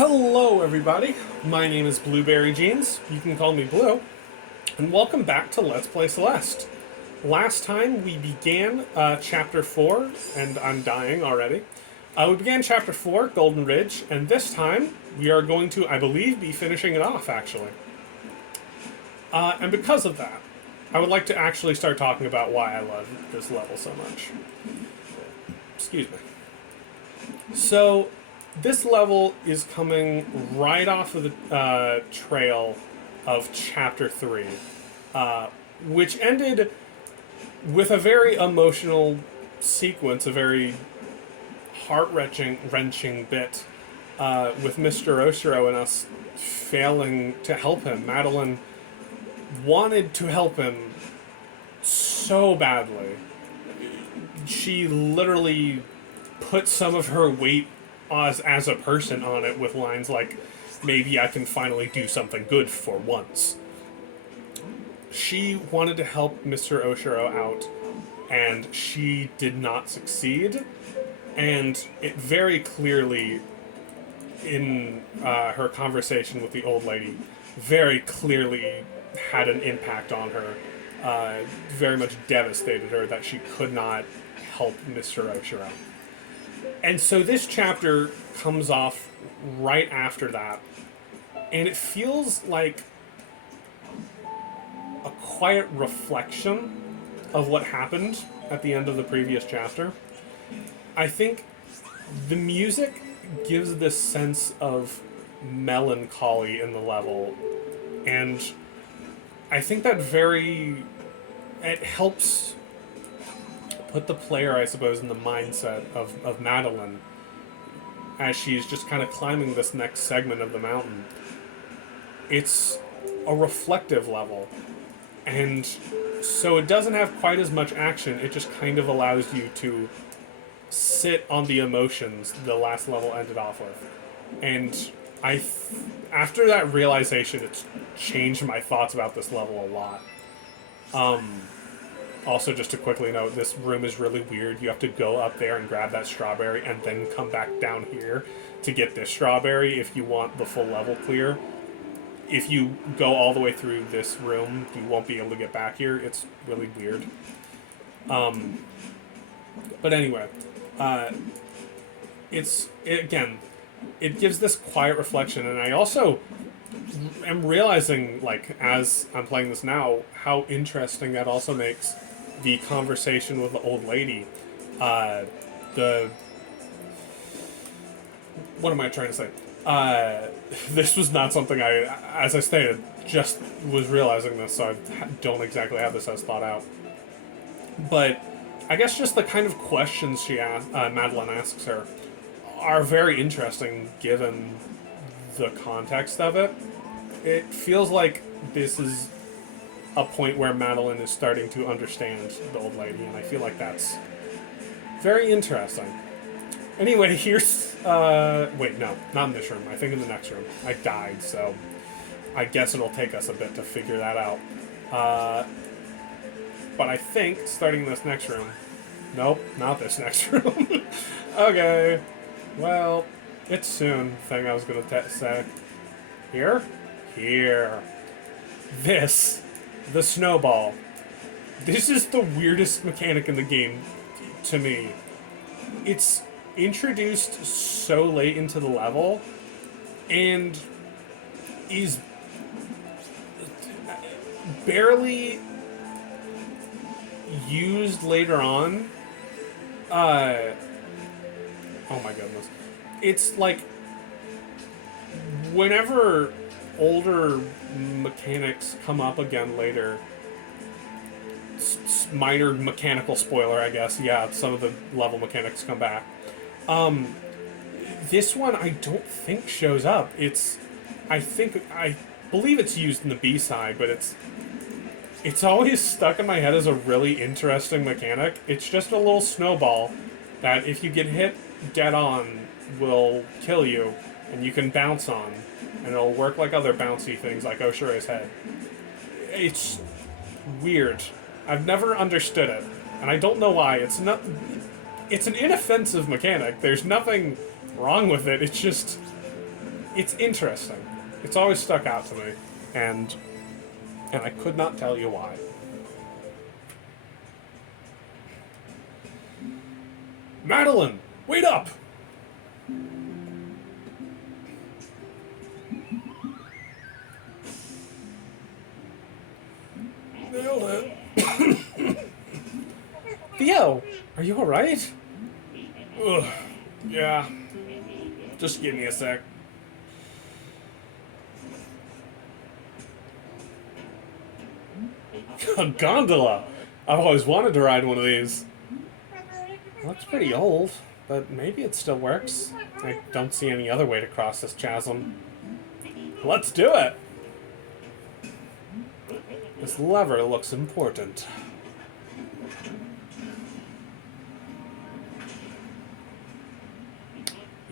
Hello, everybody. My name is Blueberry Jeans. You can call me Blue. And welcome back to Let's Play Celeste. Last time we began Chapter 4, and I'm dying already. We began Chapter 4, Golden Ridge, and this time we are going to, I believe, be finishing it off, actually. And because of that, I would like to actually start talking about why I love this level so much. Excuse me. So, this level is coming right off of the trail of Chapter 3, which ended with a very emotional sequence, a very heart-wrenching bit with Mr. Oshiro and us failing to help him. Madeline wanted to help him so badly. She literally put some of her weight as a person on it with lines like, maybe I can finally do something good for once. She wanted to help Mr. Oshiro out, and she did not succeed. And it very clearly, in her conversation with the old lady, very clearly had an impact on her. Very much devastated her that she could not help Mr. Oshiro. And so this chapter comes off right after that, and it feels like a quiet reflection of what happened at the end of the previous chapter. I think the music gives this sense of melancholy in the level, and I think that it helps put the player, I suppose, in the mindset of Madeline as she's just kind of climbing this next segment of the mountain. It's a reflective level, and so it doesn't have quite as much action. It just kind of allows you to sit on the emotions the last level ended off with. And after that realization, it's changed my thoughts about this level a lot. Also, just to quickly note, this room is really weird. You have to go up there and grab that strawberry and then come back down here to get this strawberry if you want the full level clear. If you go all the way through this room, you won't be able to get back here. It's really weird. But anyway, it gives this quiet reflection, and I also am realizing, like, as I'm playing this now, how interesting that also makes the conversation with the old lady. What am I trying to say? This was not something as I stated, just was realizing this, so I don't exactly have this as thought out. But I guess just the kind of questions Madeline asks her are very interesting given the context of it. It feels like this is a point where Madeline is starting to understand the old lady, and I feel like that's very interesting. Anyway, here's... wait, no, not in this room. I think in the next room. I died, so I guess it'll take us a bit to figure that out. But I think, starting in this next room... Nope, not this next room. Okay. Well, it's soon, thing I was going to say. Here? Here. This. The snowball. This is the weirdest mechanic in the game to me. It's introduced so late into the level and is barely used later on. Oh my goodness. It's like whenever older mechanics come up again later, minor mechanical spoiler, I guess, yeah, some of the level mechanics come back. This one I don't think shows up. I believe it's used in the B-side, but it's always stuck in my head as a really interesting mechanic. It's just a little snowball that if you get hit dead on will kill you, and you can bounce on, and it'll work like other bouncy things like Oshiro's head. It's weird. I've never understood it, and I don't know why. It's an inoffensive mechanic. There's nothing wrong with it. It's just It's interesting. It's always stuck out to me, and I could not tell you why. Madeline, wait up! Nailed it. Theo, are you alright? Ugh, yeah. Just give me a sec. A gondola! I've always wanted to ride one of these. It looks pretty old, but maybe it still works. I don't see any other way to cross this chasm. Let's do it! This lever looks important.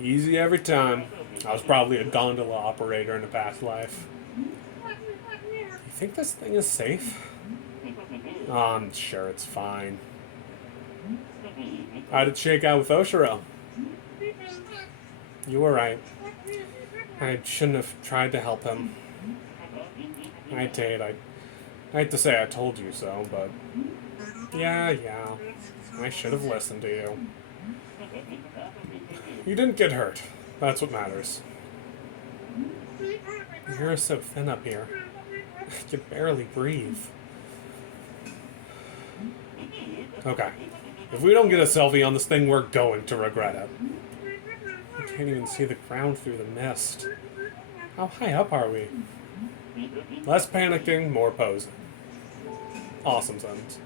Easy every time. I was probably a gondola operator in a past life. You think this thing is safe? Oh, I'm sure it's fine. How'd it shake out with Oshiro? You were right. I shouldn't have tried to help him. I did. I hate to say I told you so, but... Yeah. I should have listened to you. You didn't get hurt. That's what matters. The air is so thin up here. I can barely breathe. Okay. If we don't get a selfie on this thing, we're going to regret it. I can't even see the ground through the mist. How high up are we? Less panicking, more posing. Awesome sentence.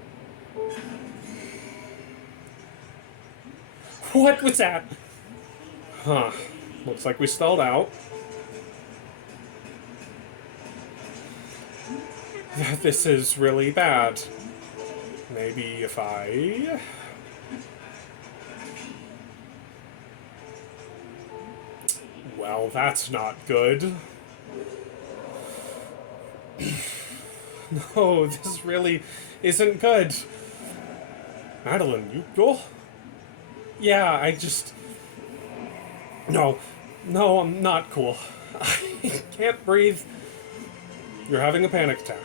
What was that? Huh. Looks like we stalled out. This is really bad. Maybe if I... Well, that's not good. No, this really isn't good. Madeline, you cool? Yeah, I just... No, I'm not cool. I can't breathe. You're having a panic attack.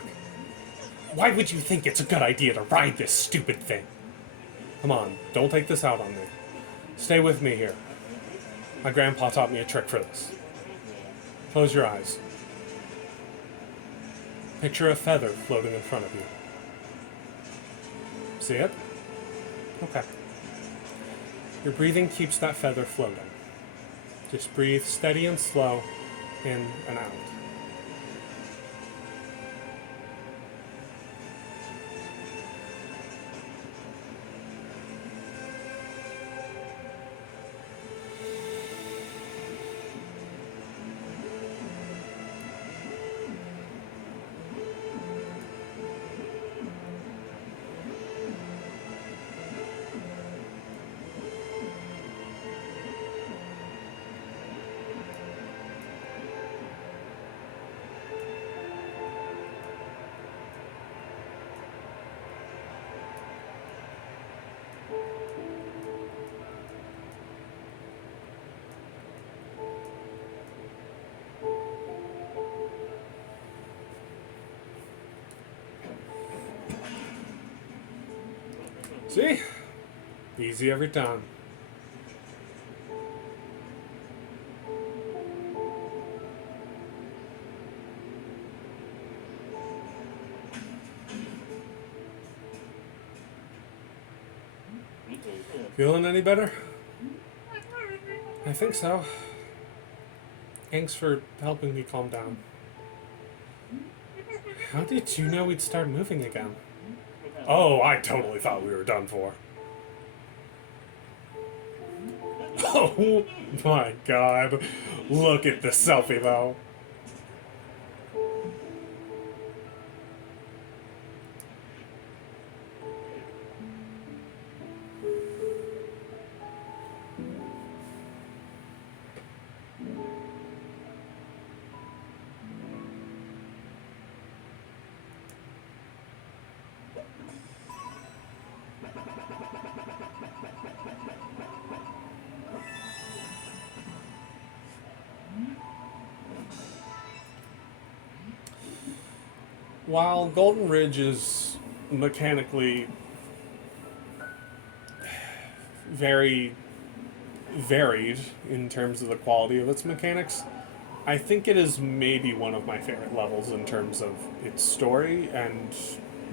Why would you think it's a good idea to ride this stupid thing? Come on, don't take this out on me. Stay with me here. My grandpa taught me a trick for this. Close your eyes. Picture a feather floating in front of you. See it? Okay. Your breathing keeps that feather floating. Just breathe steady and slow, in and out. See? Easy every time. Feeling any better? I think so. Thanks for helping me calm down. How did you know we'd start moving again? Oh, I totally thought we were done for. Oh my god. Look at the selfie though. while Golden Ridge is mechanically very varied in terms of the quality of its mechanics, I think it is maybe one of my favorite levels in terms of its story and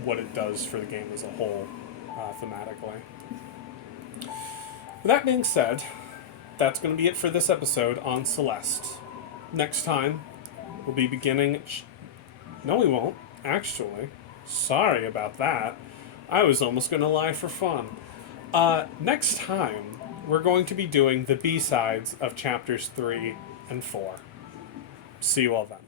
what it does for the game as a whole, thematically. With that being said, that's going to be it for this episode on Celeste. Next time, we'll be beginning. No, we won't. Actually, sorry about that. I was almost going to lie for fun. Next time, we're going to be doing the B-sides of chapters 3 and 4. See you all then.